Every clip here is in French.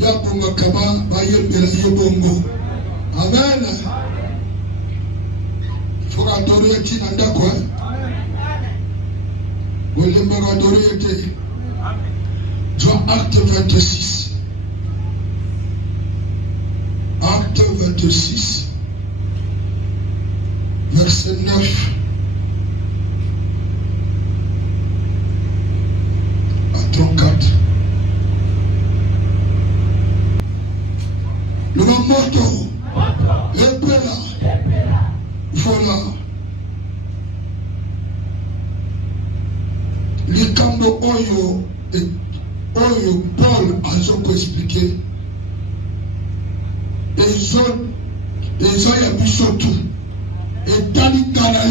Yabunga kama bayembela yobongo. Amen. Faut adorer tina ndako. Olemba adorer te. Jean acte 26. Acte 26. Verset 9. À 34. Le moto. Epela. Voilà. Likambo oyo Paul a zoko expliqué. Ezo ya bisotu. Etali ngana.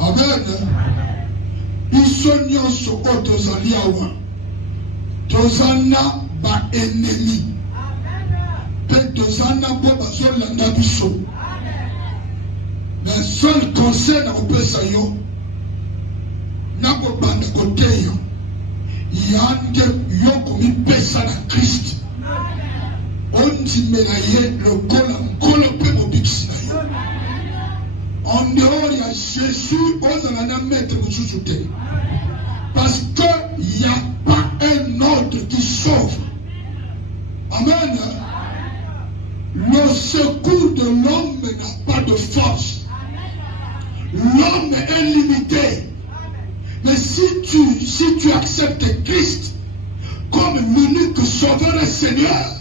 Amen. Biso nyonso o tozali awa. Tozana ba ennemi. Pe tozana po bazolanda biso. Le seul conseil na kopesa yo na kobanda kote yo yande yo komipesa na Christ. Ondimela ye lokola nkolo pe mobikisi na yo. En dehors ya Jésus, ozala na maître mosusu te. Parce que il n'y a pas un autre qui sauve. Amen. Le secours de l'homme n'a pas de force. L'homme est limité. Mais si tu acceptes Christ comme l'unique sauveur et Seigneur,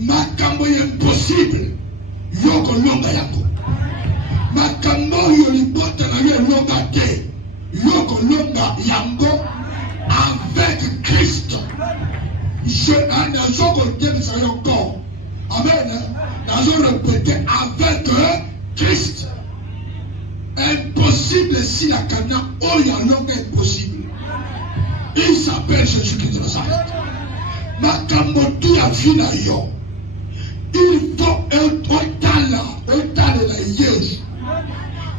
makambo est impossible. Yoko longa yako. Makambo yolibota na yo longa te. Yoko longa yango avec Christ. Je n'azoko te sa yo corps. Amen. N'azoko répéter avec Christ. Impossible si la cana oya longa impossible. Il s'appelle Jésus-Christ de Nazareth. Makambo tu ya fina yo. Il faut otala la yesu.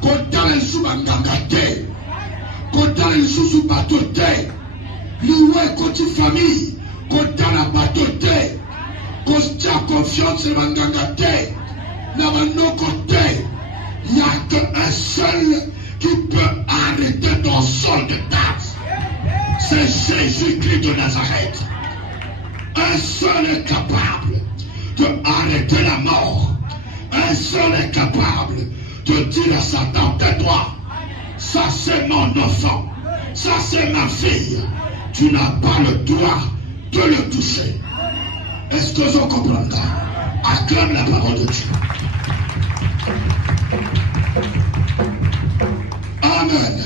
Kotala lisuba ngangate. Kotala lisusu batote. Liwe koti famille. Kotala batote. Kostia confiance ngangate. Na manokote. Il n'y a qu'un seul qui peut arrêter ton sol de taxe. C'est Jésus-Christ de Nazareth. Un seul est capable de arrêter la mort. Un seul est capable de dire à Satan, tais-toi. Ça c'est mon enfant. Ça c'est ma fille. Tu n'as pas le droit de le toucher. Est-ce que vous comprenez? Acclame la parole de Dieu. Amen.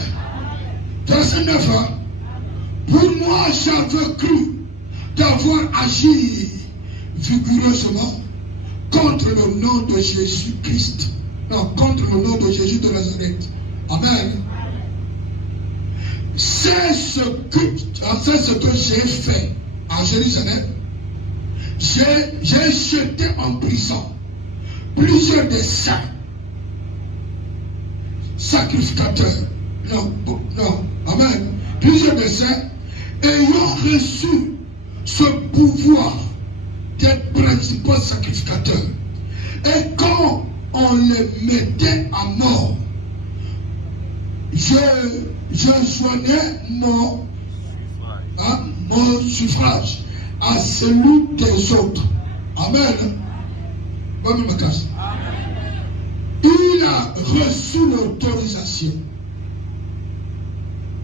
Verset 9. Pour moi, j'avais cru d'avoir agi vigoureusement contre le nom de Jésus-Christ. Non, contre le nom de Jésus de Nazareth. Amen. C'est ce que j'ai fait à Jérusalem. J'ai jeté en prison plusieurs des saints sacrificateurs. Non, amen. Plusieurs des saints ayant reçu ce pouvoir d'être principaux sacrificateurs. Et quand on les mettait à mort, je joignais mon suffrage à celui des autres. Amen. Il a reçu l'autorisation.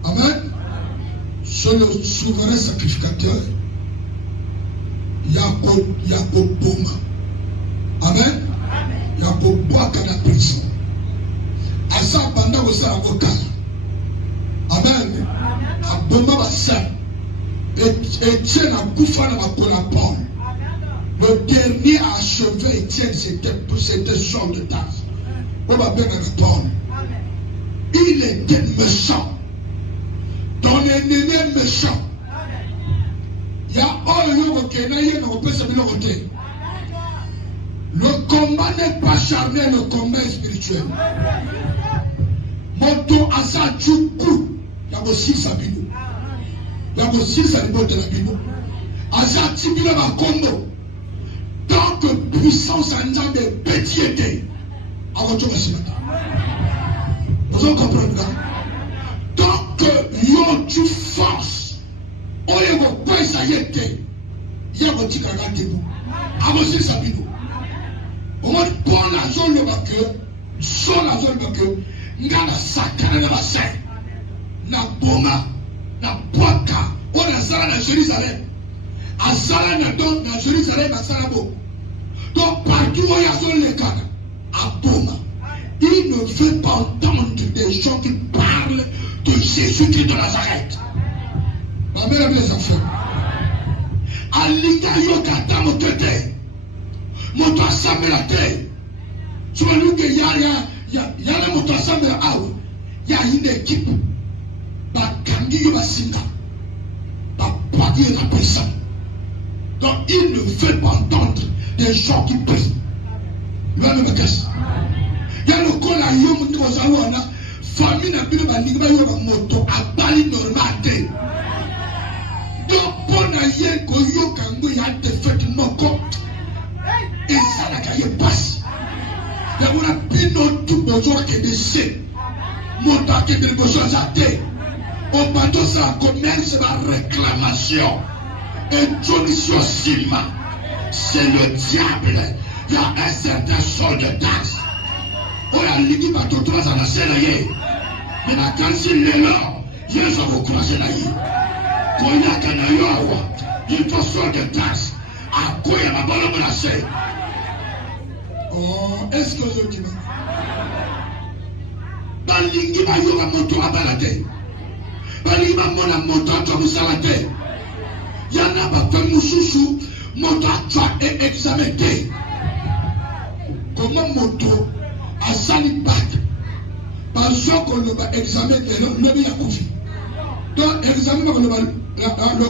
Amen. Sur le souverain sacrificateur, Yakob Boma. Amen. Yakob Boaka na prison. Asa banda wosala kokala. Amen. Aboma basa. Etienne a koufa na makola Paul. Le dernier à achever Etienne, c'était Jean de Tarse. Paul. Il était méchant. Ton ennemi est méchant. Il y a le combat n'est pas charnel, le combat est spirituel. Moto asa chuku. Il y a aussi Sabino. Il y a aussi Sabino de la Bible. Aza tibila ba kombo. Tant que puissance en Nzambe petit était. Vous en comprenez ça? Tant que yo tu force. Oye go quoi ça y était. Il y a petit gaga debout. Avancez sa bido. Au moins bon la zone le bac. Sur la zone le bac. Ngana sakana na bassin. Na boma. Na boaka. On a ça dans Jérusalem. À Zala donc dans Jérusalem à Salabo. Donc partout où il y a son légal à Boma, il ne veut pas entendre des gens qui parlent de Jésus-Christ de Nazareth. Ma mère mes enfants. À l'Igayo Katamo Tete, mon toit semble la terre. Tu vois nous que il y a mon toit semble la haut. Il y a une équipe. Bah Kandi Yobasinga. Bah Padi et la personne. Donc il ne veut pas entendre des gens qui prient. Il va me cacher. Il y a le col à Yom Tozalwana, famille n'a plus de banigma yoga moto, à Bali normal. Donc pour n'aller qu'au yokango, il y a des fêtes moko. Et ça n'a qu'à y passer. Il y a un pino tout besoin qui est décès. Monta qui est de besoin à terre. Au bateau, ça commerce la réclamation. Et Johnny Sima, c'est le diable. Il y a un certain sol de taxe. Oh, il y a l'équipe à tout trois à la scène. Mais quand il est là, il y a un croisé là. Quand il y a un ailleurs, il faut sol de taxe. À quoi il y a ma bonne menacée? Oh, est-ce que je dis? Dans l'équipe à yoga moto à balader. Dans l'équipe à mon moto à comme ça la terre. Il y en a pas fait moussoussou, moto à et examiné. Comment moto a sali bac? Parce qu'on le examiner le lobby à Koufi. Donc, examiner le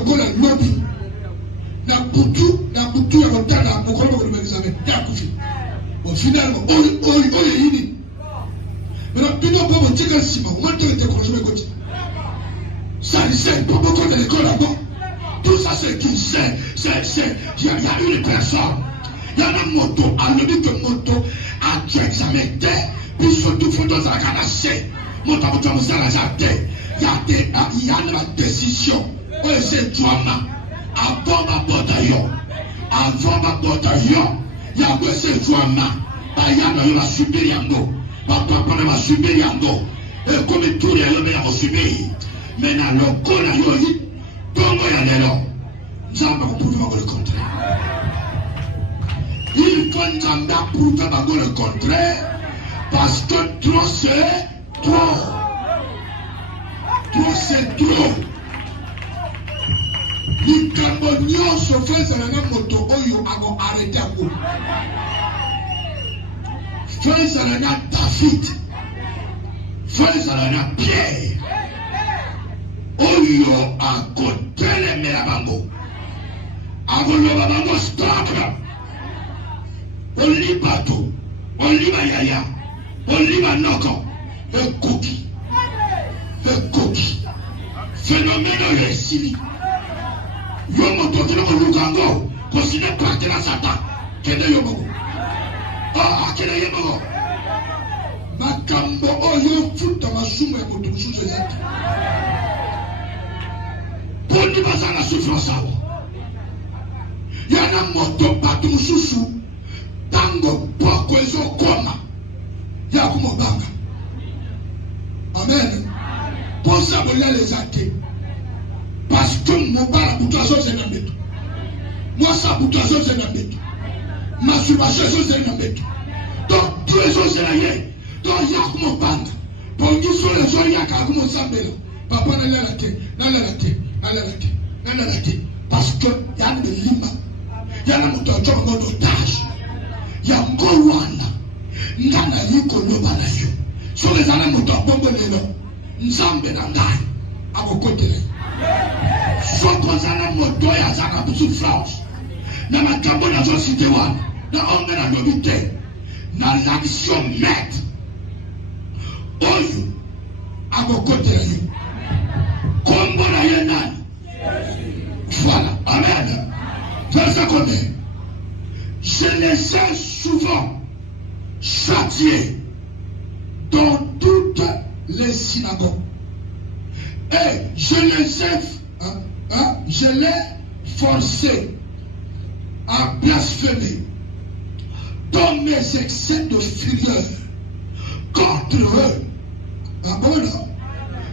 col à lobby. Na Boutou, il y a un temps là, mon collègue va examiner. Il y a Koufi. Au final, on est uni. Mais la pino pour me dire si on m'a dit que je vais continuer. Ça, c'est pas beaucoup de l'école là-bas. Tout ça, c'est qui sait. Il y a une personne. Il y a une moto. À l'objet de moto, à tu examines, puis surtout, il faut dans la canasser. Moto, il y a une décision. C'est toi, avant ma bataillon. Avant ma bataillon, il y a que c'est toi, il y a la subir. Papa, on va subir. Et comme tout le monde va subir. Maintenant, le col à Yoyi. Nous allons prouver le contraire. Il faut nous prouver le contraire parce que trop c'est trop. Trop c'est trop. Les Camerounais se font la moto oyo ago arrêté à vous. Fais la David. Fais la Pierre. Oyo a côté les merabango. Avant le babango stop. On lit bateau. On lit yaya. On lit noko. Un cookie. Un cookie. Phénomène récit. Yo moto qui le lugango. Considère pas que la satan. Kede yo mogo. Ah, kede yo mogo. Makambo oyo futa masumu ya moto mususu ezaki. Pour nous passer la souffrance. Il y a un moto partout sous tango pour cohésion comme il y a comme banga. Amen. Pour ça, vous les athées. Parce que mon bar à boutation c'est un bête. Moi, ça boutation c'est un bête. Ma subvention c'est un bête. Donc, tous les choses c'est la guerre. Donc, il y a comme banga. Pour qu'ils soient les gens, il y a comme sambelo. Papa n'a la tête. Parce que il y a des lima, il y a un otage, il y a un gowana, il y a un yikolobanayou. Sur les années moutons, bombonelo, Nzambe Nandai, à vos côtés. Soit qu'on a un moto et à sa souffrance. Dans ma cabane, dans la cité, dans la nobité, dans l'action maître. Oyo, à vos côtés. Voilà, amen. Verset combien? Je les ai souvent châtiés dans toutes les synagogues. Et je les forcés à blasphémer dans mes excès de fureur contre eux. Ah bon, là?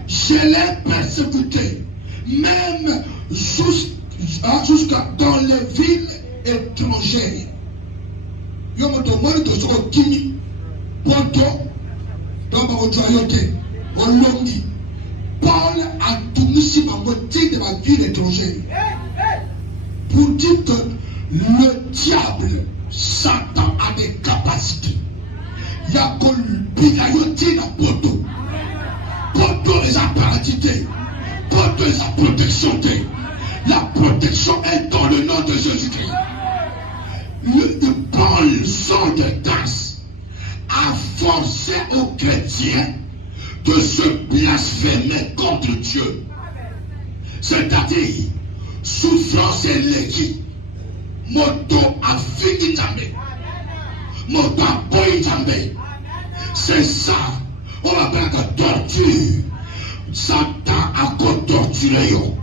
Je les persécutés, même jusqu'à dans les villes étrangères. Paul a tourné sur ma moitié de ma ville étrangère pour dire que le diable, Satan, a des capacités. Il y a que le la poto. Poto les apparentés. Poto les protection. La protection est dans le nom de Jésus-Christ. Paul, son de Tarse, a forcé aux chrétiens de se blasphémer contre Dieu. C'est-à-dire, souffrance et l'équipe. Moto a fini jamais. Moto a boy jamais. C'est ça. On appelle la torture. Satan a torturé yo.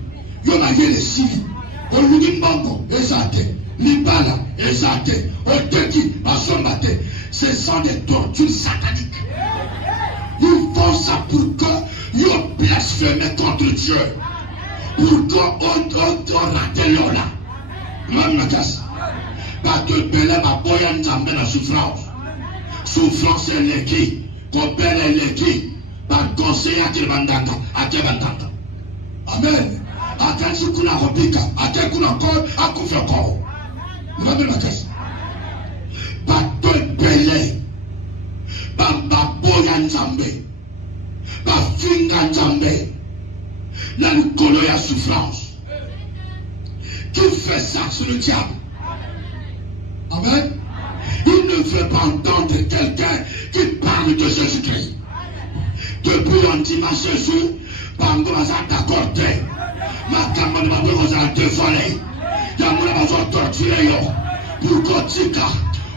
Yo na yé les civils. On lui dit bango, exacté. Libala, exacté. Oteki, basomate. Ce sont des tortures sataniques. Ils font ça pour que ils blasphément contre Dieu. Pour qu'on rate l'ola. Même la casse. Pas de belé ma boyan zambe la souffrance. Souffrance est l'équipe. Qu'on belle l'équipe. Par conseil à Kibandanga. À Kibandanga. Amen. À Kanzukuna Robika. À Tekuna Kol. À Koufekor. Même la casse. Pas de belé. Bamba boyan zambe. Pas finga zambe. Dans le colo et la souffrance. Qui fait ça sur le diable? Amen. Il ne veut pas entendre quelqu'un qui parle de Jésus-Christ. Depuis un dimanche Jésus, Bango va s'accorder. Ma camarade va vous dévoiler. Yamou va vous torturer. Pour qu'on tika,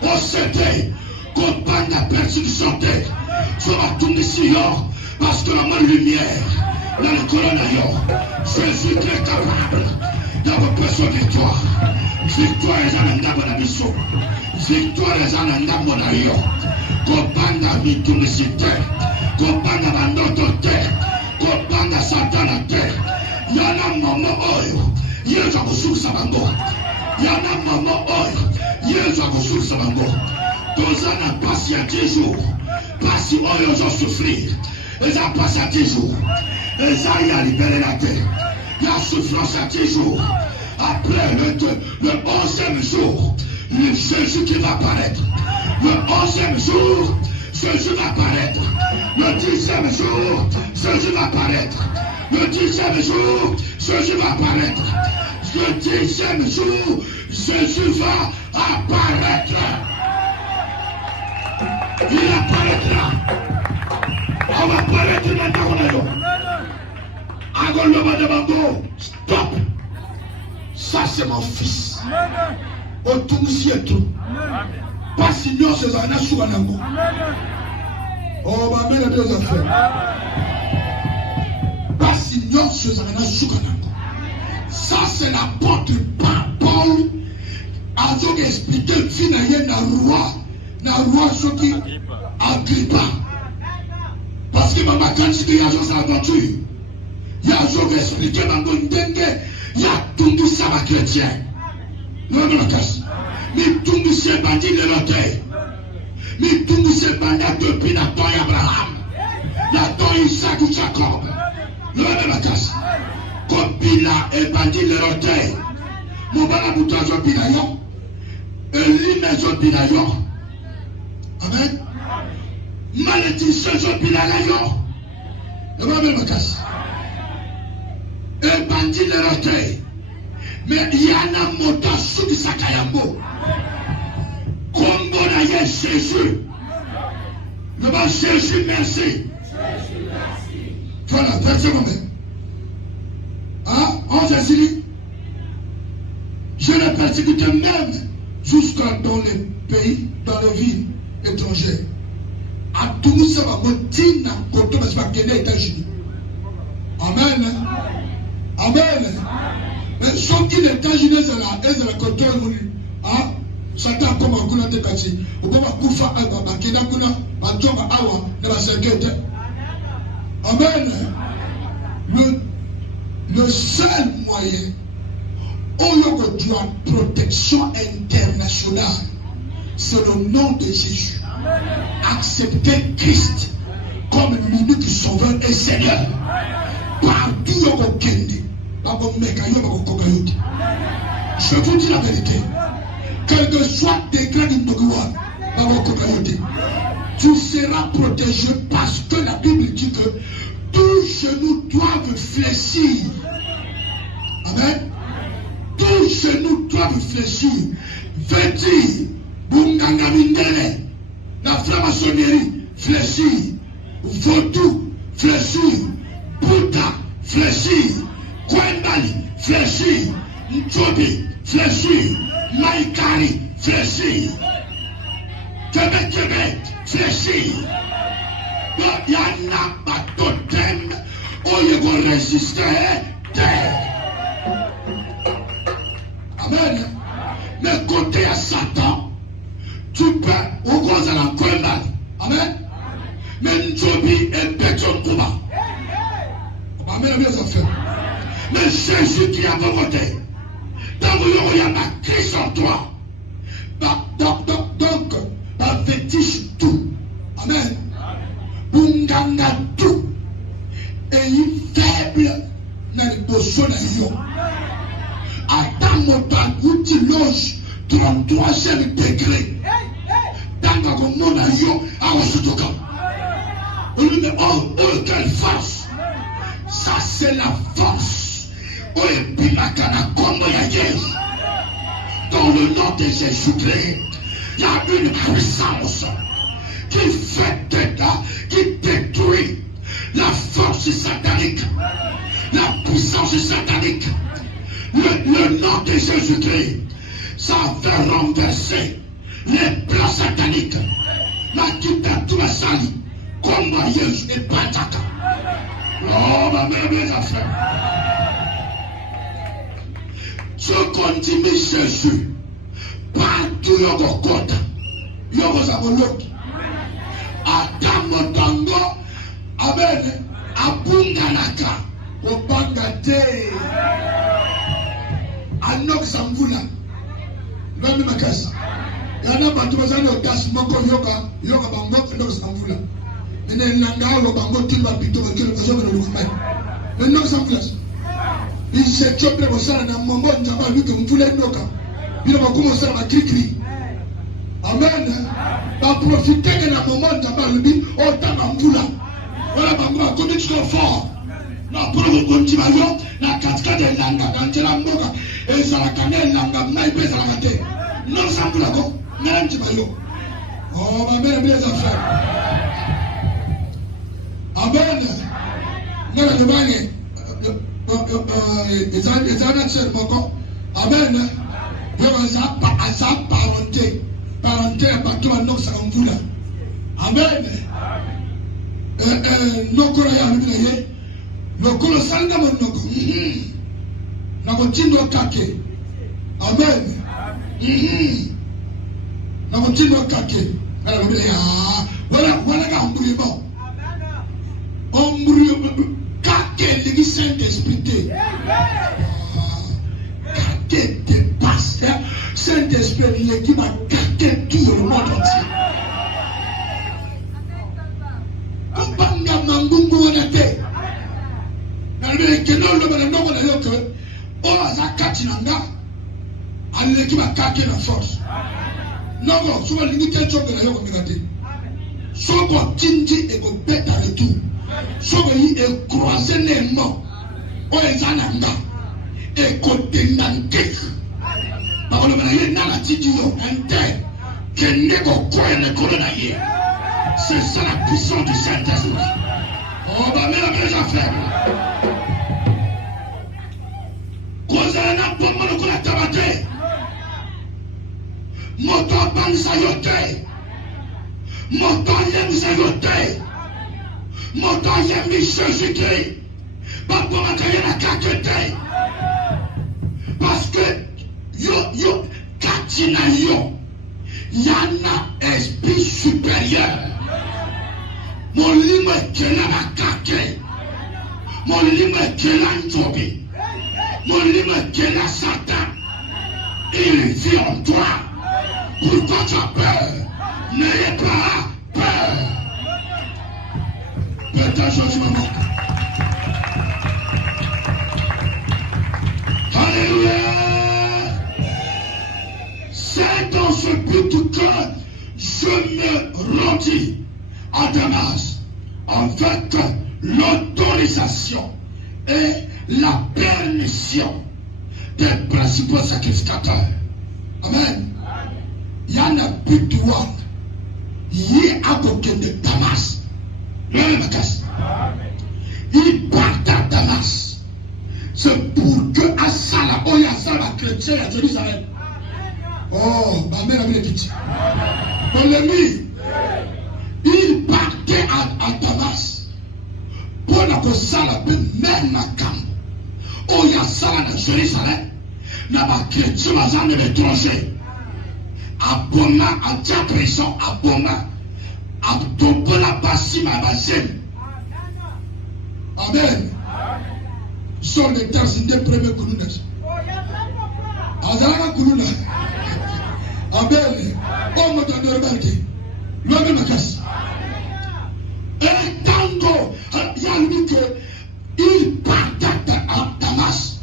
on s'aide, qu'on bagne la persécution. Je vais tourner ici, parce que la lumière, dans le colonel, Jésus est capable d'avoir besoin de victoire. Victoire est en un la mission. Victoire est en un amonario. Compagna mitunicité. Compagna bandotote. Compagna satanate. Yana mama oyo. Yezo kusuru sabango. Yana mama oyo. Yezo kusuru sabango. Dozana passi à 10 jours. Passi oyo j'en souffrir. Et ça passe à 10 jours. Et ça y a libéré la terre. Il y a souffrance à 10 jours. Après le 11e jour, le Jésus qui va apparaître. Le 11e jour, Jésus va apparaître. Le 10e jour, Jésus va apparaître. Le 10e jour, Jésus va apparaître. Le 10e jour, Jésus va apparaître. Il apparaîtra. On va apparaître maintenant. Agoloma de Bango, stop. Ça c'est mon fils. Otunsi et tout. Pas si nous c'est un assuranango. Oh, ma mère a deux affaires. Pas si nous c'est un assuranango. Ça c'est l'apôtre Paul. Azog expliqué finalement na roi ce qui Agrippa. Parce que maman quand tu dis à Joseph aventure. Il y a un expliqué dans le dengue, il y a tout ça va chrétien. Non, non, non, mais tout ça bandit de l'hôtel. Mais tout ça bandit depuis la temps Abraham. La temps Isaac ou Jacob. Non, non, non, comme Bila et bandit de l'hôtel. Mon bala boutajo Bilayon. Et l'image Bilayon. Amen. Malédiction Bilayon. Non, non, non, un bandit le recueil. Mais il y a un moto sous le Sakayambo. Combo na Jésus. Le bon Jésus, merci. Voilà, verset combien? Ah, 11 Jésus. Je ne est persécuté même jusqu'à dans les pays, dans les villes étrangères. À tout le monde, aux États-Unis. Amen. Amen. Mais ceux qui les États-Unis, ils ont la côté ah, Satan comme un coup de kati. Ou comme un coup fa alba, bakina kuna, batonga awa, ne va s'inquiéter. Amen. Le seul moyen où il y a une protection internationale, c'est le nom de Jésus. Accepter Christ comme l'unique sauveur et Seigneur. Partout où il y a je vous dis la vérité. Quel que soit le degré du Nogouan, tu seras protégé parce que la Bible dit que tous genoux doivent fléchir. Amen. Tous genoux doivent fléchir. Veut dire, Bunganga Mindele, la franc-maçonnerie, fléchir. Vodou, fléchir. Bouddha, fléchir. Kwendali, fléchir. Njobi, fléchir. Maïkari, fléchir. Kébé, fléchir. Il y en a pas totem où il va résister. Amen. Mais côté à Satan, tu peux au gros à la Kwendali. Amen. Mais Njobi est Béton Kouba. Amen, bien ça. Mais Jésus qui a voté. Dans le y a ma Christ en toi. Donc, fétiche tout. Amen. Bunganga tout. Et il faible dans les potions de l'eau. Attends mon temps où tu loges 33e degré. Dans le monde de l'eau, à Osutoka. On lui dit, oh, quelle force. Ça, c'est la force. Dans le nom de Jésus-Christ, il y a une puissance qui fait qui détruit la force satanique, la puissance satanique. Le nom de Jésus-Christ, ça fait renverser les plans sataniques. La dictature sali, comme Maïeuse et Pataka. Oh, ma mère, mes affaires. Je continue Jésus. Partout yoko kota. Yoko zabolok. Atamo tango. Amen. Abunga naka. Obanga te. Anok samvula. Nami makasa. Yana bantu bazana otas moko yoka bango anok samvula. Nene nanga lo bango timba pito bakelo kazobe no lukumai. Anok samvula. Il s'est chopé au sein d'un moment où il a vu que vous voulez nous. Il a commencé à crier. Amen. Va profiter de la moment où il a vu autant d'amboula. Voilà, ma commission fort. La preuve continue, la cascade de l'anga, quand il a moga, et ça la cannelle, l'anga, mais il la rater. Non, ça me l'a dit, mais tu vas yo. Oh, ma mère, les affaires. Amen. Non, le bagne. Amen. Parenté à bateau à Nox Amboula. Amen. Nokoraya, Nokolo Sangama Noko. Nagotindo Kake. Amen. Nagotindo Kake. Voilà, Amboulimo. Kake, l'église Saint-Esprit. Kake dépasse. Saint-Esprit, l'équipe a kake tout le monde entier. Kabanga Mangungu Wanate. Nalbe Kenon le Mananoko na Yoke. Ola Zakati Nanga. À l'équipe a kake la force. Non, souvent l'unité choc de la Yoke Megate. Soko Tinji et ko bête à retour. Soko yi est croisé les morts. Oezananga. Et côté Nanke. Par le manière dans la titio, un tel que n'est-ce c'est ça la puissance du Saint-Esprit. Oh, bah, mais la vraie affaire. Cause à la pour moi, le tabate. Moto banza yote. Moto yemza yote. Moto yemi Jésus-Christ. Papa makayena kakete. Parce que yo katina yo. Yana esprit supérieur. Mon limo kela makake. Mon limo kela njobi. Mon limo kela Satan. Il vit en toi. Pourquoi tu as peur? N'ayez pas peur. Peut-être je me moque. Alléluia. C'est dans ce but que je me rendis à Damas avec l'autorisation et la permission des principaux sacrificateurs. Amen. Il y a un but one. Il y a un de Damas. Il part à Damas. C'est pour que Asala, oh, il y a ça, la chrétienne à Jérusalem. Oh, ma mère avait dit. Mon ami, il partait à Damas. Pour la salle, même à Cam. Oh, il y a ça à Jérusalem. Na ba chrétien bazan de l'étranger. Aboma, à prison, aboma. Abdobola basi ma bazem. Amen. Sont les terres des premiers koulounas. Azara koulouna. Amen. Oh, mon Dieu, regardez. L'homme me casse. Et tango, il y a lui que il partait à Damas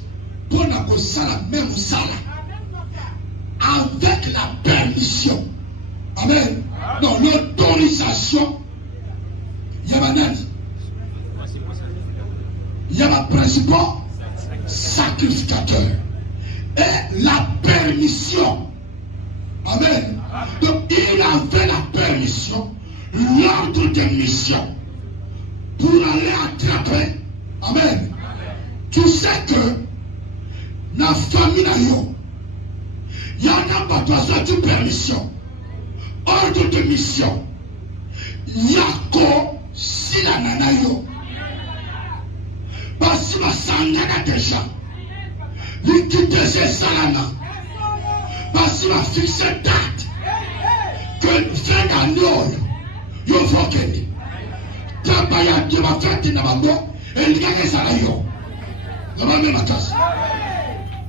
pour la salle, même salle, avec la permission. Amen. Non, l'autorisation. Il y a Nani. Il y a ma principal sacrificateur. Et la permission. Amen. Donc il avait la permission, l'ordre de mission pour aller attraper. Amen. Tu sais que la famille il y en a pas besoin de permission. Ordre de mission. Yako si la nana yo. Parce que ma sangana déjà. L'équité c'est salana. Parce qu'il a fixé date que fin d'année, il faut qu'il Tabaya qui va faire des nabango et il gagne ça là.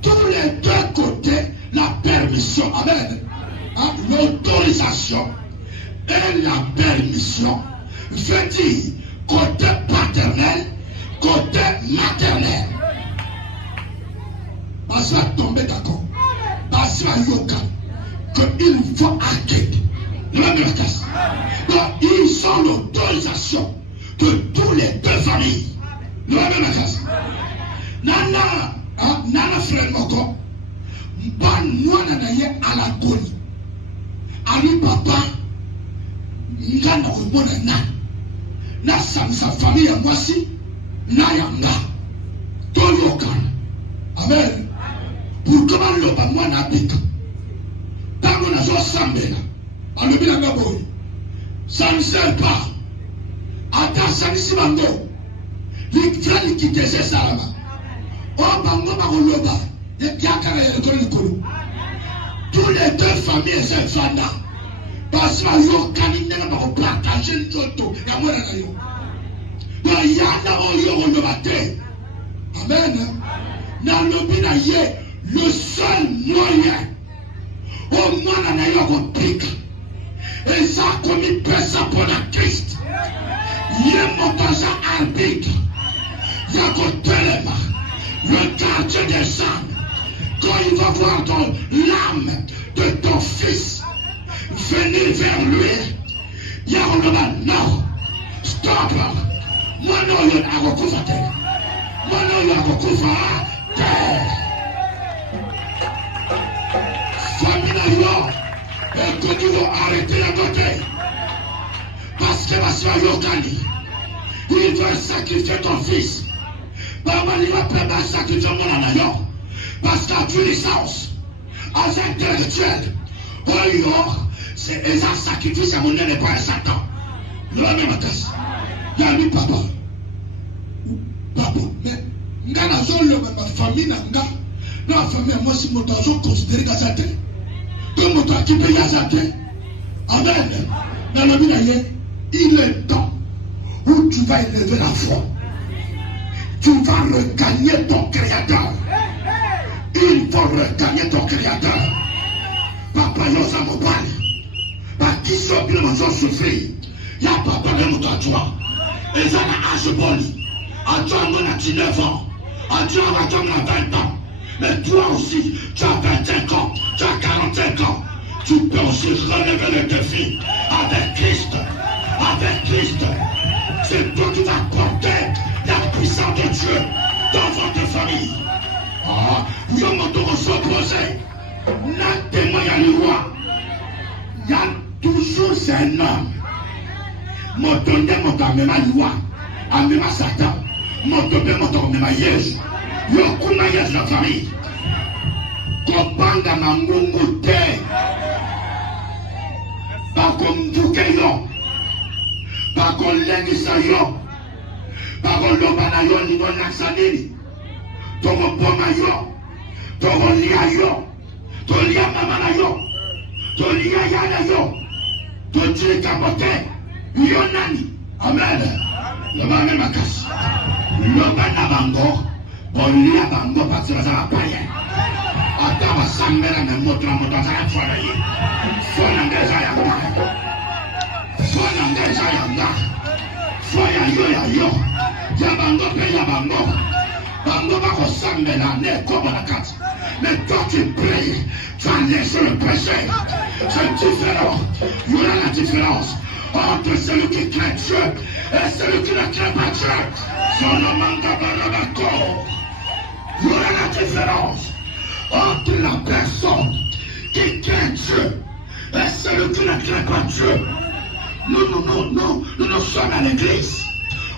Tous les deux côtés, la permission, amen, l'autorisation et la permission, veut dire côté paternel, côté maternel. Parce qu'il va tomber d'accord. Parce qu'il faut acquitter. Donc, ils ont l'autorisation de tous les deux familles. Nana frère Moko, pas moi nanaye à la Goni. Ami papa, n'ana omona na sa famille à moi si, na yanga, Toliokan. Amen. Pour comment le moi n'habite. Tant qu'on a fait Sambela, on le met à Gaboui. Ça ne sert pas. Attends, ça ne sert pas. Les frères qui étaient ces salama. Oh, bango, bango, loba. Il y a qu'à l'école. Tous les deux familles, c'est Fana. Parce que yo kanine na ba partager njoto ya mwana na yo. Ba yana oyo on va te. Amen. Na lobina ye le seul moyen au moins na yo ko pika. Et ça comme il pèse pour la Christ. Ye montaja arbitre. Ya ko telema. Le quartier des âmes. Quand il va voir ton l'âme de ton fils venir vers lui, il y a un homme, non, stop, moi non, il y a un coup à terre, moi non, il y a un coup à terre. Famille, et que tu vas arrêter la côté, parce que ma soeur Yokani, il veut sacrifier ton fils, maman, il va préparer sacrifier mon anayon, parce qu'à toute licence, à intellectuel, c'est un sacrifice à mon n'est pas un Satan. Il a même casse. Il a mis papa. Papa, mais nga na zo le ma famille na famille moi si mon temps considéré gazate. Tout mon temps qui peut gazate. Amen. Dans la vie il est temps où tu vas élever la foi. Tu vas regagner ton créateur. Il faut regagner ton créateur. Papa yosa mobali. Pas qui sont bien dans souffrir. Ya papa même toi toi. Et ça na âge boli. À toi on a 19 ans. À toi on a 20 ans. Mais toi aussi, tu as 25 ans, tu as 45 ans. Tu peux aussi relever le défi avec Christ. Avec Christ. C'est toi qui vas porter la puissance de Dieu dans votre famille. Ah, vous avez s'opposer. N'a témoin à l'Ivoire. Il y a toujours un homme. Mon donné, mon temps, même à l'Ivoire. À même à Satan. Mon donné, mon temps, même à Yesu. Yo kuna Yesu la famille. Kopanga mangungu te. Bakombuke yo. Bakolengisa yo. Bakolobana yo ni bon aksanini. Togo poma yo. Togo lia yo. Tolia mama na yo. Tolia yana yo. Totire kabote. Yo nani. Amen. Loba me makasi. Loba na bango. Bolia bango patira za paye. Ata wasambera na motra za fora yi. Fona ngeza ya ngaya. Fona ngeza ya ngaya. Foya yo ya yo. Ya bango pe ya bango. Bango ba wasambera ne koba na kati. Mais toi tu pries, tu as laissé le péché. C'est différent. Il y a la différence entre celui qui craint Dieu et celui qui ne craint pas Dieu. Son nom manque barabako. Il y a la différence entre la personne qui craint Dieu et celui qui ne craint pas Dieu. Nous sommes à l'église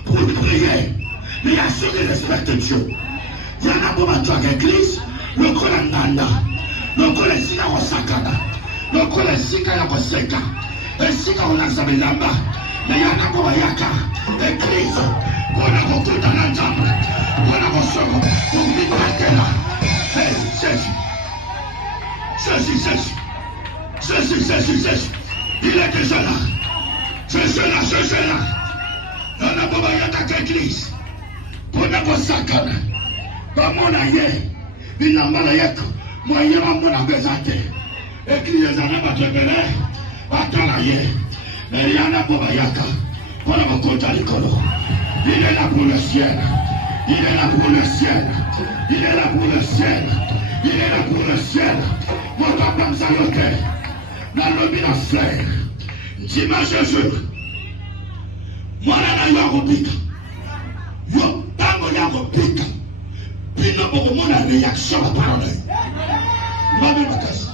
pour prier. Mais il y a ceux qui respectent Dieu. Il y en a pour à l'église. Lokola nganda, lokola sika kosakana, lokola sika ya koseka, sika onazabelamba, na yana kwa yaka, église, kona kokuta na njamba, kona kosoko, kumipatela. Hey, Jésus, il est déjà là. Je suis là. Yana kwa yaka église, kona kosakana, bamona ye. Binambala yetu mwayema mwana bezate ekliye zana batebele batala ye Eliana boba yaka pour bakota likolo. Il est là pour le ciel. Il est là pour le ciel. Il est là pour le ciel. Il est là pour le ciel. Mon papa m'sayote dans le bin frère dimanche jour mwana na yo kopika yo tango ya kopika bino bokomona réaction à parole. Mabe makasi.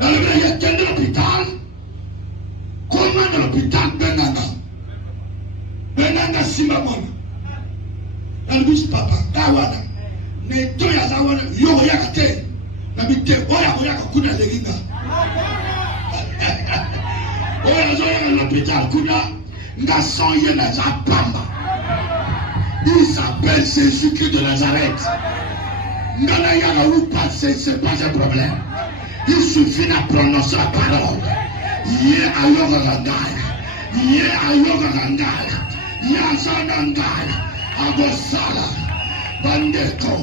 Dans le vrai, il y a quelqu'un de l'hôpital. Comment dans l'hôpital Benanga Simamona. Dans le bus papa, Tawana. Ne toya zawana, yo yakate. Nabite, oya kuna leginga. Oya zoya dans l'hôpital, kuna nga sonye na zapamba. Il s'appelle Jésus-Christ de Nazareth. C'est pas un problème. Il suffit de prononcer la parole. Yé ayoga gangala. Yé ayoga gangala. Yansa gangala. Agosala. Bandeko.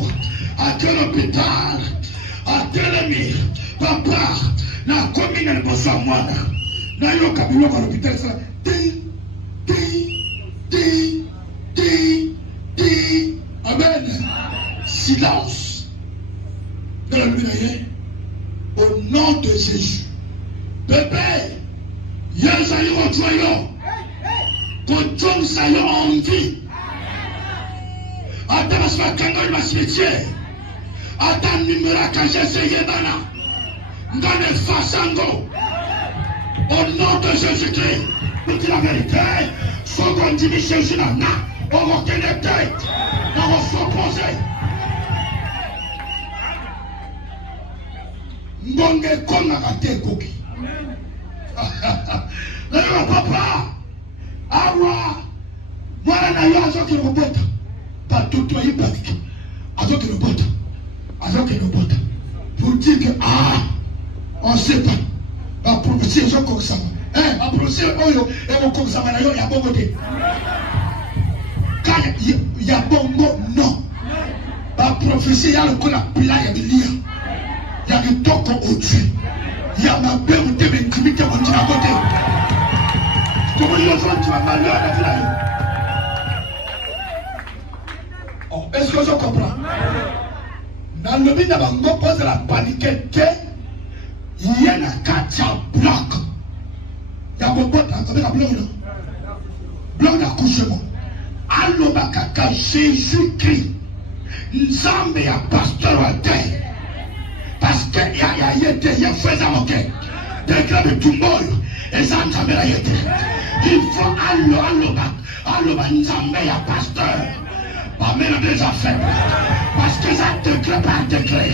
À quel hôpital. À quel mire. Papa. Na commune de Bossamwana. Na yo kabilo à l'hôpital. Ça. Amen. Silence. Dans la lumière. Au nom de Jésus. Bébé. Yazayo Joyo. Quand Sayo en vie. Attends, je vais quand ma cimetière. Attends, numéro quand j'ai essayé d'ana. Dans le fasango. Au nom de Jésus-Christ. Pour dire la vérité. Faut qu'on dise Jésus là. On va connecter. On va s'opposer. mbonge kongaka te ekoki. Lelo papa awa mwana na yo azokende kobota batutu ayibaki azokende kobota pour dire que on sait pas ba prophétie ezokokisama ba prophétie oyo ekokokisama na yo ya bongo te kaka ya bongo non ba prophétie ya lokola pila ya bilia ya kitoko au-dessus ya mabe muteme ntimite montina kote comme il faut tu vas malheur à la oh est-ce que je comprends dans le milieu de bango pose la panique que il y a un katia bloc il y a beaucoup avec un bloc d'accouchement allo bakaka Jésus-Christ nzambe ya pasteur wa terre parce que il y a fait ça ok déclare tout moyo et ça nzambe la yete il faut allo nzambe ya pasteur pas même des affaires parce que ça déclare par décret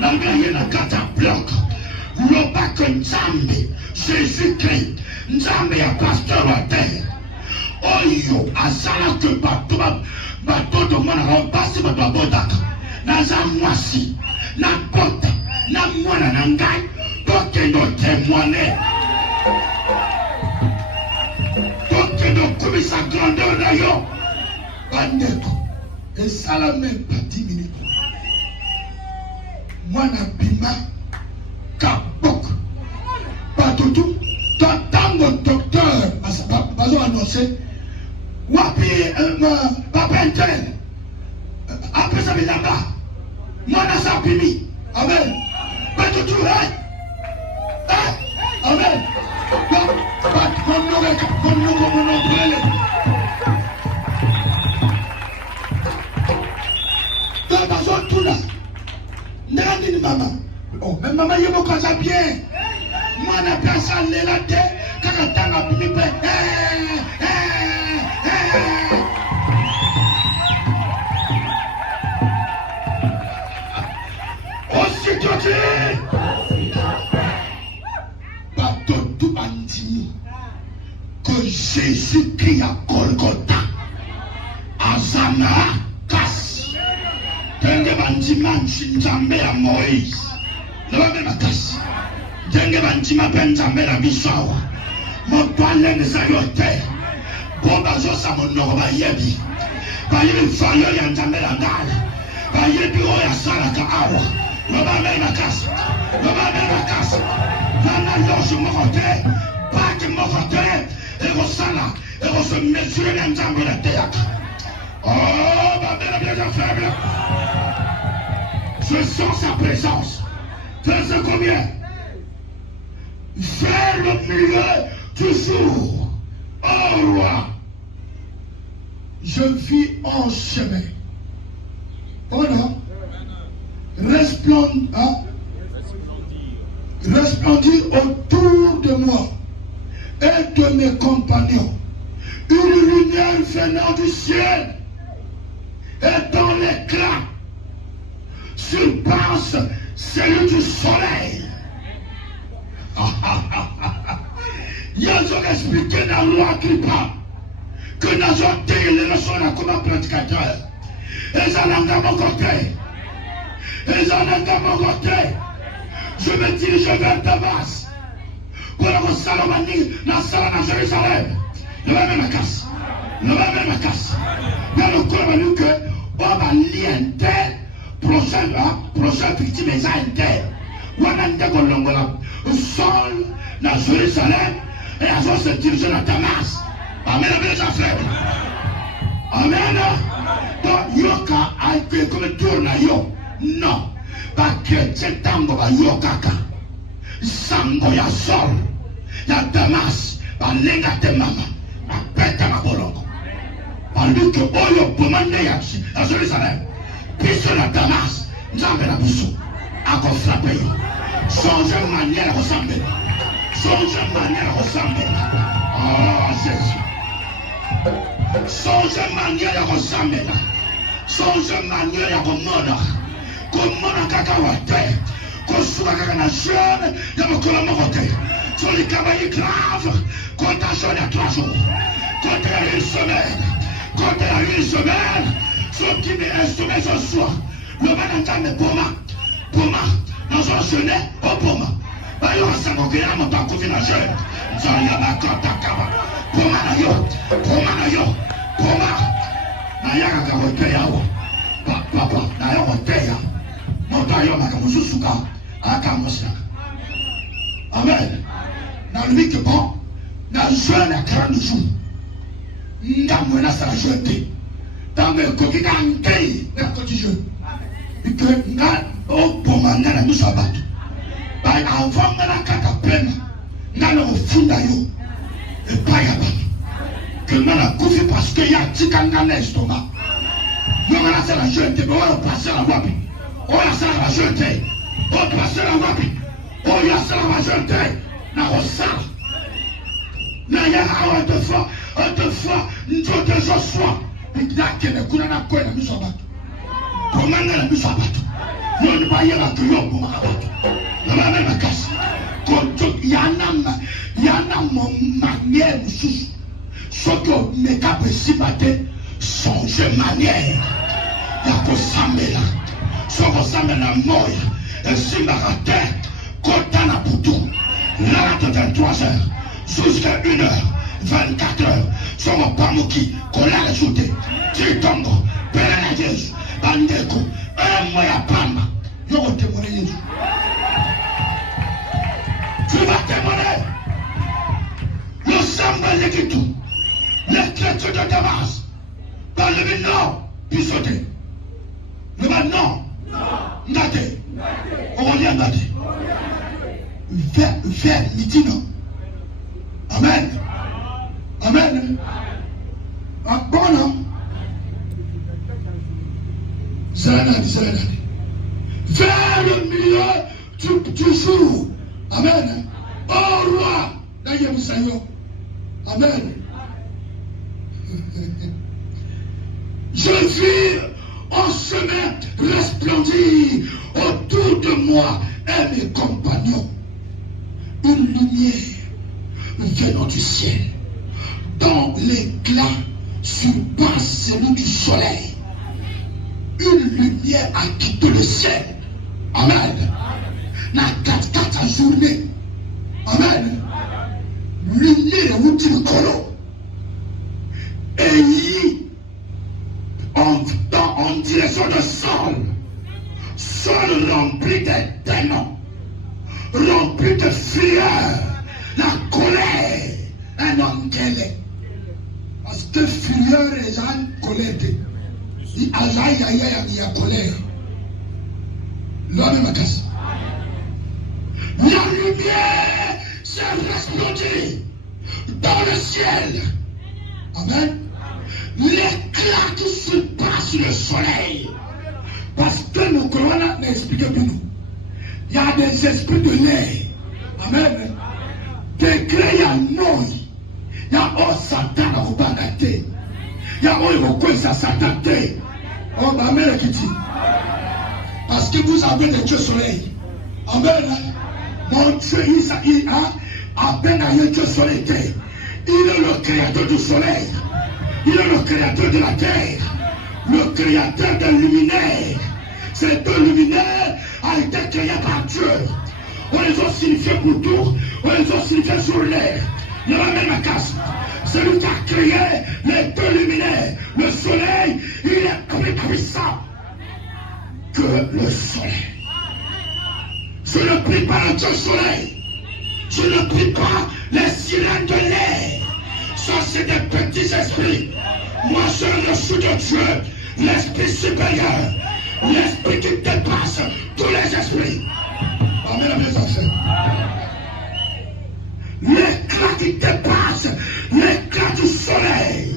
la vie na kata bloc loba que nzambe Jésus-Christ nzambe ya pasteur wa terre oyo asala que bato to mwana rompasi bato botaka naza mwasi na bota na mwana na ngai tokendo témoigner tokendo komisa grandeur na yo bandeko esala même pas 10 minutes mwana bima kabok batutu tango docteur bazo annoncer wapi papa intel après ça bilanga mwana sa pimi amen batutu amen nani mama oh mais maman yebo kaza bien mwana pesa lela te kaka tanga pimi pe Batoto bandini que Jésus-Christ à Golgotha azana kasi tenge bandima nzambe ya Moïse leba mena kasi tenge bandima pe nzambe na bisawa moto alengeza yo te po bazosa monoko bayebi valeur ya nzambe na ngala bayebi oyo asalaka awa loba mena kasi nana loge moko te paki moko te ekosala ekose mesure na nzambe na teyaka oh babela bien faible je sens sa présence faisais combien vers le milieu du jour oh roi je vis en chemin resplendir autour de moi et de mes compagnons une lumière venant du ciel et dans l'éclat surpasse celui du soleil. Ils ont expliqué dans la loi Agrippa que nous avons dit les leçons comme prédicateur. Ils en ont mon côté. Je me dirige vers Damas pour la Salomanie dans la Jérusalem. Le même à casse. Dans le corps que on va lien terre prochain victime est terre. On a un décolongola sol dans Jérusalem et à se diriger dans Damas. Amen, mes frères. Amen. Donc yoka a été comme tourne yo. Non. Pas chrétien tango ba yokaka. Sango ya sol. Ya Damas. Ba lenga te mama. Ba peta ma bolongo. Parce que oyo pomande ya Jérusalem. Piso na Damas. Nzambe na biso. Ako frappe yo. Change manière ressemble. Oh Jésus. Change manière ressemble. Change manière ya komona. Komona kaka wa te. Kosuka na jeune, ya mokolo mokote. Sur les cabanes graves, quand t'as jeune à 3 jours, quand t'as une semaine, quand t'as une semaine, son qui est un semaine ce soir, le manantan de Poma, dans un jeune, au Poma. Bah, il y a un savon qui est à mon temps qu'on vient à jeune. J'en ai ma carte à Kaba. Poma na yo. Na ya ka hotel ya wo. Papa, na ya hotel ya. Monta yo makamususuka, akamusa. Amen. Dans lui que bon, dans le jeune à 40 jours, nous avons ça jeté. Dans le coquille d'un pays, dans le jeune. Et que nous avons pour manger la nous abattre. Avant de la catapelle, nous avons fondé et pas y avoir. Que nous avons coupé parce qu'il y a un petit cangan dans l'estomac. Nous avons ça la jeté, mais on va passer la wapi. On va ça la jeter. On va passer la wapi. On va ça la jeter. Na rosala na ya autrefois njote Joshua bidake ne kuna na kwenda misabatu komanga na misabatu yon ba yela kuyo ko makabatu na ba na kasi konto yana mo manière mususu soko ne kapesibate changer manière ya ko samela soko samela moya esimbakate kota na putu. Là, de 23 heures jusqu'à 1 heure, 24 heures, sur mon pamuki, qu'on l'a ajouté, Titongo, Pélanades, Bandeko, un moyen Pamba. Je vais témoigner Jésus. Tu vas témoigner. Le Samba Lekitou, les chrétiens de Damas, dans le but non, puis sauter. Le bas non, Nade, on revient Nade. Vers midi, non. Amen. Amen. Bon, non. Vers le milieu du jour. Amen. Oh roi, d'ailleurs, Seigneur. Amen. Je vis en chemin resplendir autour de moi et mes compagnons. Une lumière venant du ciel, dont l'éclat surpasse celui du soleil. Une lumière a quitté le ciel. Amen. Na 4 journée. Amen. Lumière ou du colo. Et en direction de Saul. Saul rempli des démons. Rempli de fureur, la colère, un homme qu'elle est. Parce que fureur est une colère. Il y a colère. L'homme est casse. La lumière s'est resplendie dans le ciel. Amen. L'éclat qui surpasse le soleil. Parce que nous croyons n'expliquons plus nous. Il y a des esprits de l'air. Amen. Des créés à nous. Il y a un Satan à vous bagater. Il y a un Satan. Oh, ma mère qui dit. Parce que vous avez le Dieu soleil. Amen. Mon Dieu, il a à peine un Dieu soleil. Il est le créateur du soleil. Il est le créateur de la terre. Le créateur des luminaires. Ces deux luminaires a été créé par Dieu. On les a signifiés pour tout, on les a signifiés sur l'air. Il y a la même casse. Celui qui a créé les deux luminaires, le soleil, il est plus puissant que le soleil. Je ne prie pas le Dieu soleil. Je ne prie pas les sirènes de l'air. Ça, c'est des petits esprits. Moi, je suis de Dieu, l'esprit supérieur. L'esprit qui dépasse tous les esprits. Amen, mes enfants. L'éclat qui dépasse l'éclat du soleil.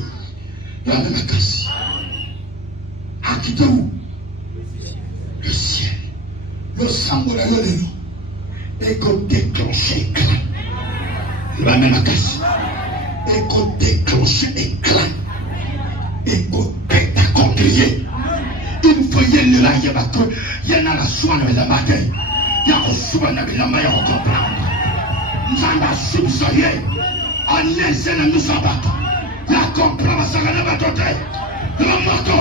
La même casse. À quitter où? Le ciel. Le sang de la gueule. Et qu'on déclenche éclat. La même casse. Et qu'on déclenche éclat. Et qu'on pète à conquérir. Il faut y aller là, il y en a la soin de la matin. ya kosuba na bilamba ya comprendre. Nzamba subsoye anese na misabata ya comprendre sakana batote. Le moto,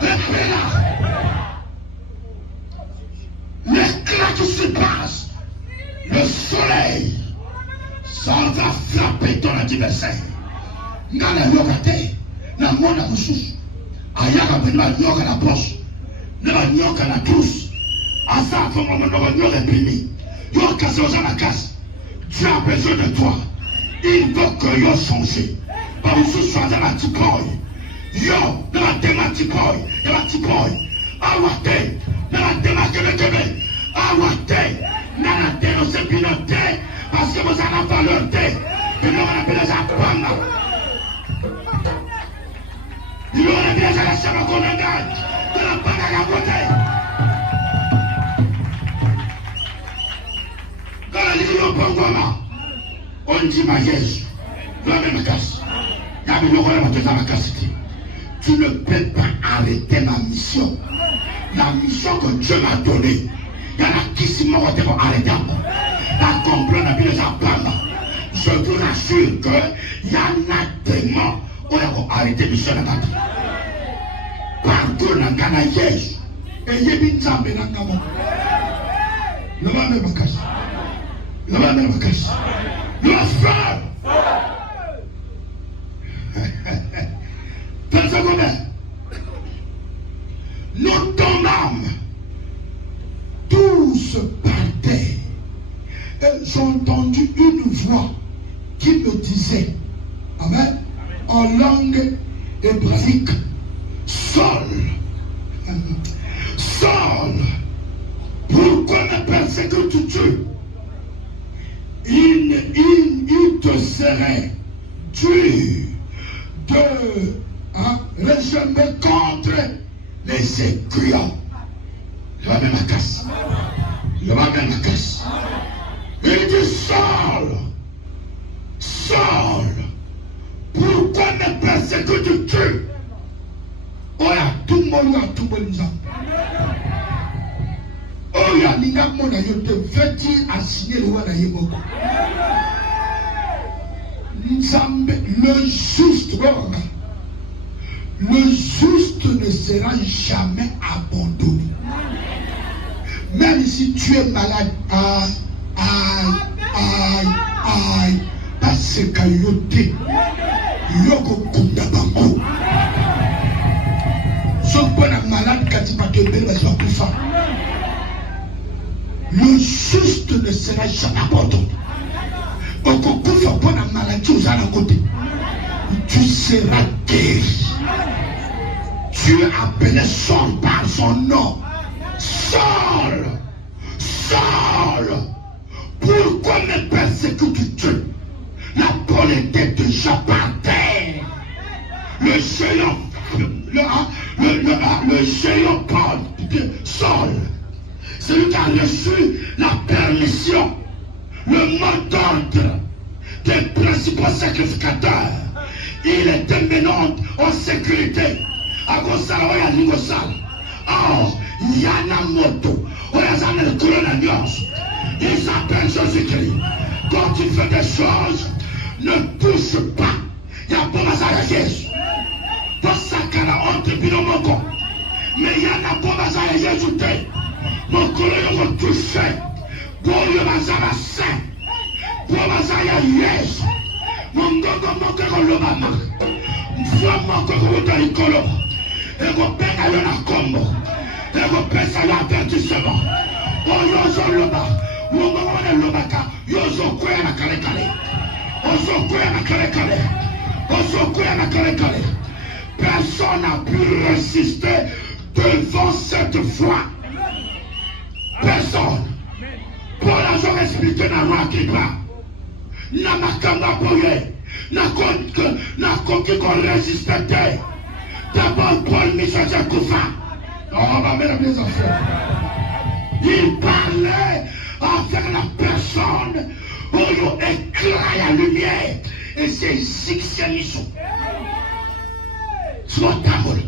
repela. L'éclat qui se passe, le soleil, ça va frapper ton adversaire. Ngana yokate, na mona mususu. Ayaka benwa nyoka na poche, na nyoka na tous. Asa comme on a nyoka pini. Yoka se osa na casse. Dieu a besoin de toi. Il veut que yo change. Par mususu soit la tipoy. Yo, na la tema tipoy, na la tipoy. Awate, na la tema kebe. Awate, na la tema se pinote. Parce que vous avez la valeur de. Et nous on appelle ça panga. Il y a bien la chama qu'on a gagné. De la panga à côté. Quand la ligne au Pangoma, on dit ma guèche. La même casse. Il y a une casse. Tu ne peux pas arrêter ma mission. La mission que Dieu m'a donnée. Il y en a qui s'y m'ont arrêté. La comprendre la vie de sa femme. Je vous rassure qu'il y en a tellement où ils ont arrêté le mission de la vie. Pardon, la Ganaïesh. Et il y a une zambe dans le monde. Le va même casse. Le va même casse. Le frère. Pensez combien? Nous tombons tous par terre. Et j'ai entendu une voix qui me disait, amen, en langue hébraïque, Saul, Saul, pourquoi me persécutes-tu? Il te serait dur de régimer contre les écuyants. Le va même à casse. Le va même à casse. Il dit Saul, Saul, pourquoi me persécutes-tu? Oh, ya tout le monde a tout le monde. Oh, ya l'ina mon a yote vêti à signer le wala yemoko. Nzambe, le juste ne sera jamais abandonné. Même si tu es malade, parce que yote yoko kunda bango. Sauf qu'on a malade quand il va te belle vas kufa. Le juste ne sera jamais abandonné. Okokufa pour la maladie aux à côté. Tu seras guéri. Tu es appelé Saul par son nom. Saul, Saul, pourquoi me persécutes-tu? La Paul était déjà par terre. Le géant, le géant Paul, Saul, celui qui a reçu la permission, le mot d'ordre des principaux sacrificateurs. Il était maintenant en sécurité. À Gosala, il y a Ligosal. Or, Yanamoto, on a le coronavirus. Il s'appelle Jésus-Christ. Quand tu fais des choses, ne touche pas. Il y a pas à Jésus. Pour ça qu'il y a honte et moko. Mais il y a pas à Jésus. Mon collègue va toucher. Pour le bazar saint. Pour le bazar yes. Mon gogo moko le mama. Mfwa moko ko ikolo. Et vous payez à la combo. Et vous payez à l'avertissement. Oh, yozo loba. Moumoune lobaka. Yozo kwe na kale kale. Ozo kwe na kale kale. Ozo kwe na kale kale. Personne n'a pu résister devant cette foi. Personne. Pour la journée expliquée dans la Kiba. N'a makamba boye. N'a conquis qu'on résistait. D'abord, Paul Michel Koufa. Oh, ma mère, mes enfants. Il parlait avec la personne où il éclaire la lumière. Et c'est ici que c'est mission. Soit ta mole.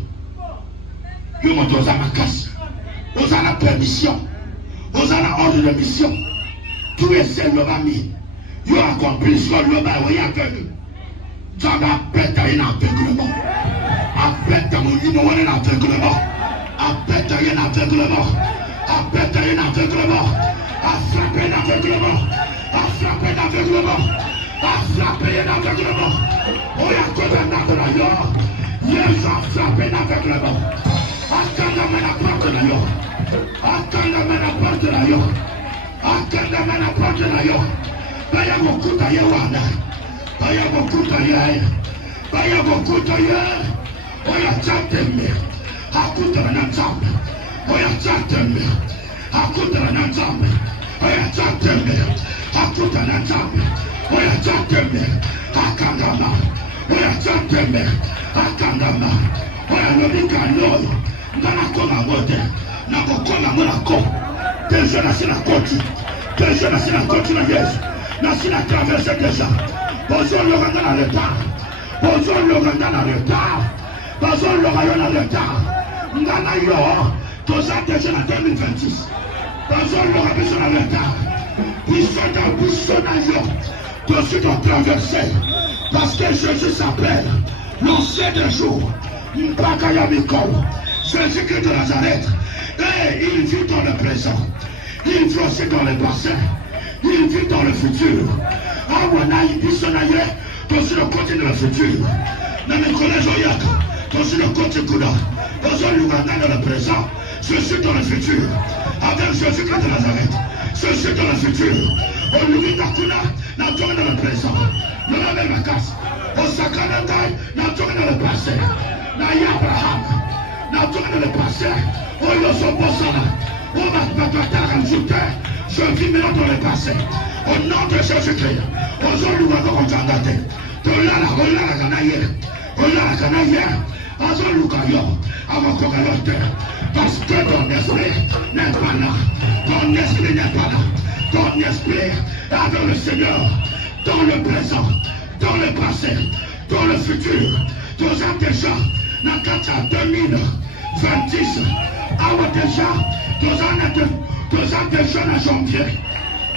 Il m'a donné ma casse. Vous avez la permission. Dans un ordre de mission. Tout est seul le bami. Il a accompli ce que le bami a connu. J'en appelle à un aveuglement. Appelle à mon inouïe un aveuglement. Appelle à un aveuglement. Appelle à un aveuglement. A frappé un aveuglement. A frappé un aveuglement. A frappé un aveuglement. Oh, il y a quoi de la yore. Yes, a frappé un aveuglement. Attends la porte de la yore. Attends la porte de la yore. Attends la porte de la yore. Baya beaucoup d'ailleurs. Baya beaucoup d'ailleurs. Baya beaucoup d'ailleurs. Oya chateme. Hakutana na nzambe. Oya chateme. Hakutana na nzambe. Oya chateme. Hakutana na nzambe. Oya chateme. Akangama. Oya chateme. Akangama. Oya lobika noyo. Ngana koma mote. Nakokoma mwana ko. Déjà na sina koti. Déjà na sina koti na Yesu. Na sina traverse déjà. Bonjour le rang dans le retard. Bonjour le rang dans le retard. Bonjour le rang dans le retard. Ngana yo. Toza déjà en 2026. Bonjour le rang dans le retard. Buissona yo. Toza doit traverser. Parce que Jésus s'appelle l'ancien des jours. Mpakayamiko. Jésus-Christ de Nazareth. Et il vit dans le présent. Il vit aussi dans le passé. Il vit dans le futur. Awana ibisonaye. Dans le côté de le futur. Dans le collège Oyaka. Dans le côté Kouda. Dans le Luganda dans le présent. Je suis dans le futur. Avec Jésus-Christ de Nazareth. Je suis dans le futur. Au Luganda Kuna. Dans le présent. Le même Makas. Au Sakanatai. Dans le passé. Dans Abraham. Dans le passé. Au Yosobosana. Au Matapata. Je vis maintenant dans le passé. Au nom de Jésus-Christ. Aujourd'hui, nous avons entendu. Parce que ton esprit n'est pas là. Ton esprit n'est pas là. Ton esprit est avec le Seigneur. Dans le présent, dans le passé, dans le futur. Tu as déjà, dans 2026, tu as déjà dans janvier.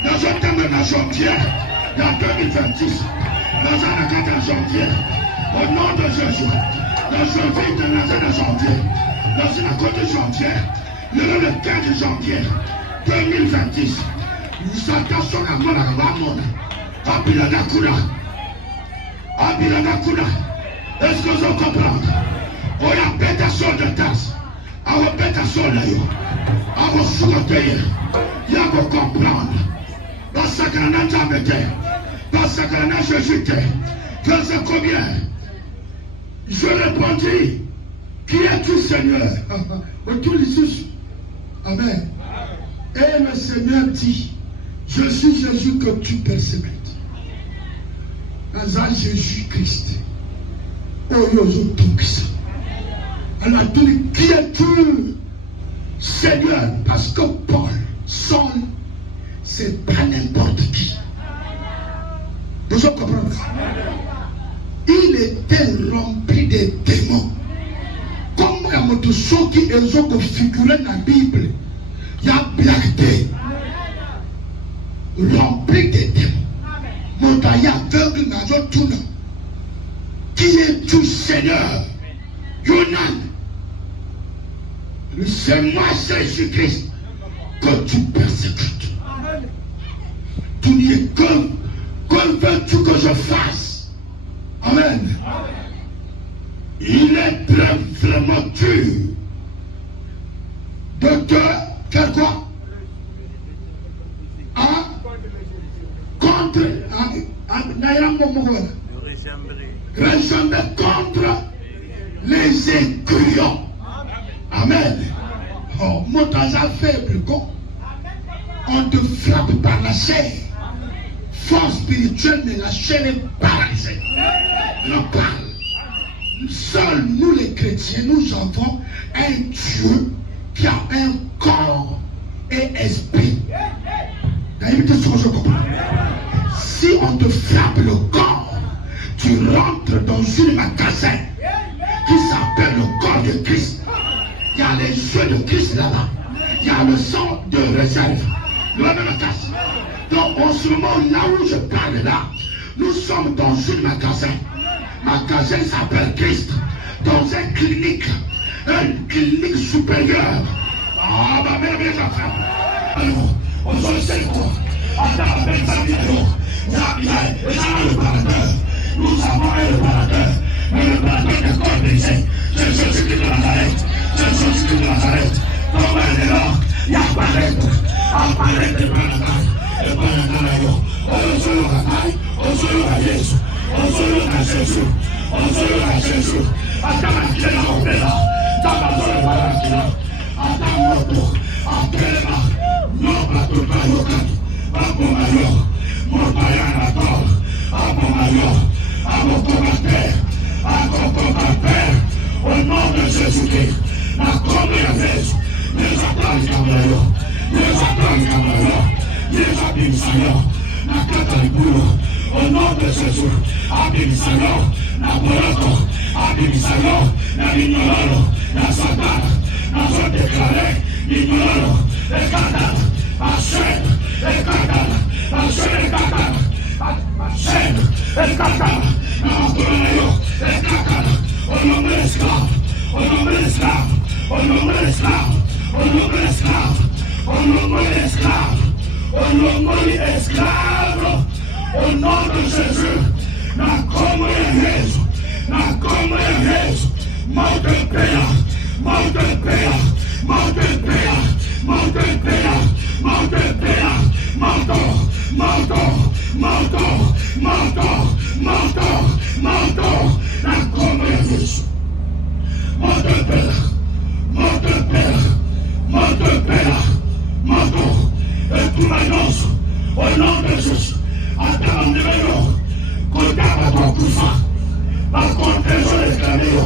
Dans un thème de janvier, dans 2026, dans un cas de janvier, au nom de Jésus, dans janvier, dans un janvier, dans une côte de janvier, le 15 janvier 2026, nous attachons à moi la monde. Abilanakuna. Est-ce que vous comprenez? On a bêta sol de tasse. On a bêta sol là. On va souhaiter. Il y a à comprendre. Parce que l'on a jamais été. Parce que l'on a Jésus été. Verset combien? Je répondis. Qui es-tu, Seigneur? Amen. Et le Seigneur dit, je suis Jésus que tu persévères. Dans Jésus-Christ. Elle a dit, qui es-tu, Seigneur? Parce que Paul, Saul, c'est pas n'importe qui. Vous comprenez? Il était rempli de démons. Comme il y a des choses qui sont configurées dans la Bible, il y a blagué. Rempli de démons. Montagne aveugle dans notre tournant. Qui es-tu, Seigneur? Yonan. C'est moi, Jésus-Christ, que tu persécutes. Tu dis que veux-tu que je fasse? Amen. Il est vraiment dur de te faire quoi? Hein? Contre contre les incurants. Amen. Oh, mon temps faible, on te frappe par la chair. Force spirituelle, mais la chair est paralysée. On parle. Seuls nous les chrétiens, nous avons un Dieu qui a un corps et esprit. Je comprends. Si on te frappe le corps, tu rentres dans une magasin qui s'appelle le corps de Christ. Il y a les yeux de Christ là-bas. Il y a le sang de réserve. Donc en ce moment, là où je parle là, nous sommes dans un magasin. Magasin s'appelle Christ. Dans une clinique supérieure. Ah, ma mère, mes enfants. Alors, on se sait quoi? On t'appelle ça vidéo. Il y a le barateur. Nous avons un réparateur. Mais le réparateur n'est pas brisé. C'est Jésus qui est de Nazareth. C'est Jésus qui est de Nazareth. Comme elle est là, il y a apparaît de Baratai. Et Baratai, on se le rataille, on se le Jésus. On se le Jésus. On se le Jésus. Atamakila opela, tabazola barakila, atamoto, apela, no batukayokan, apomayo, motayana tol, apomayo, amokomater, au nom de Jésus-Christ, la première vez, les attaques Camayo, les abîmes Seigneur, la Catalipulo, au nom de Jésus, abîmes Seigneur, la Boroto, abimisayo, na mignolo, na satana, na so déclaré, mignolo, et catana, ma chaîne, et catana, ma chaîne, et catana, ma chaîne, et catana, na autonomio, et catana, au nom de l'esclave, au nom de l'esclave, au nom de l'esclave, au nom de l'esclave, au nom de l'esclave, au nom de l'esclave, au nom de Jésus, na como Jésus. Na como é Deus, mal tempera, mal tempera, mal tempera, mal tempera, mal tempera, malto, malto, malto, malto, malto, malto, na como é Deus, mal tempera, mal tempera, mal tempera, malto, é cuidadoso, o nome de Jesus, até onde veio, cuidava do cruzar. Par contre, les gens esclavés,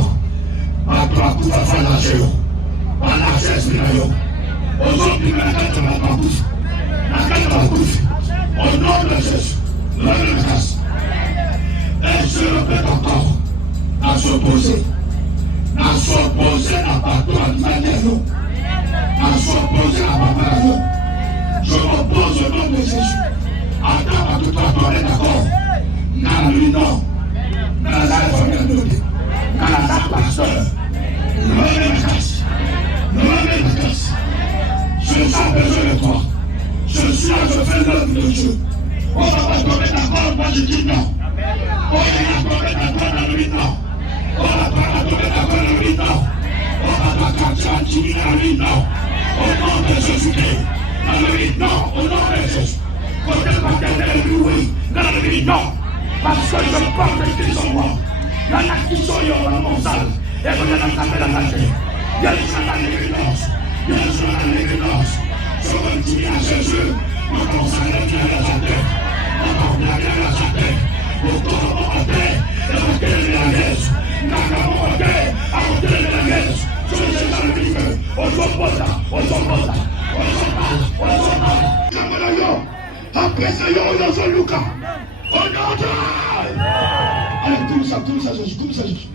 par toi, pour la faire lâcher, par la chaise, aux autres qui me la carte ma bouche, la carte ma bouche, au nom de Jésus, lève la grâce. Et je répète encore, à s'opposer à Patois de Maniano, à s'opposer à Papa. Je m'oppose au nom de Jésus. Attends, à tout toi, toi, est d'accord. Non, lui, non. Dans la famille, dans la pasteur, levez la grâce, je suis besoin de toi, je suis là, je fais l'œuvre de Dieu. On va pas tomber d'accord, moi je dis non. On va tomber d'accord dans lui, non. On va pas tomber d'accord dans lui, non. On va pas tomber dans lui, non. Au nom de Jésus-Christ, dans lui, non. Au nom de Jésus. Quand elle va t'aider, oui, dans lui, non. Parce que je porte Christ en moi. La naction est en mon salle. Et vous allez taper la tâche. Il y a des gens dans l'évidence. Il y a des gens dans l'évidence. Je veux dire à Jésus, on commence à lever la tête. On commence à lever la tête. On commence à lever la tête. On commence à lever la tête. Je suis dans le milieu. On s'oppose là. On s'oppose là. On s'oppose. On s'oppose. Après ça, il y a un Lucas. Oh non, allez, comme ça, Jésus, comme ça, Jésus.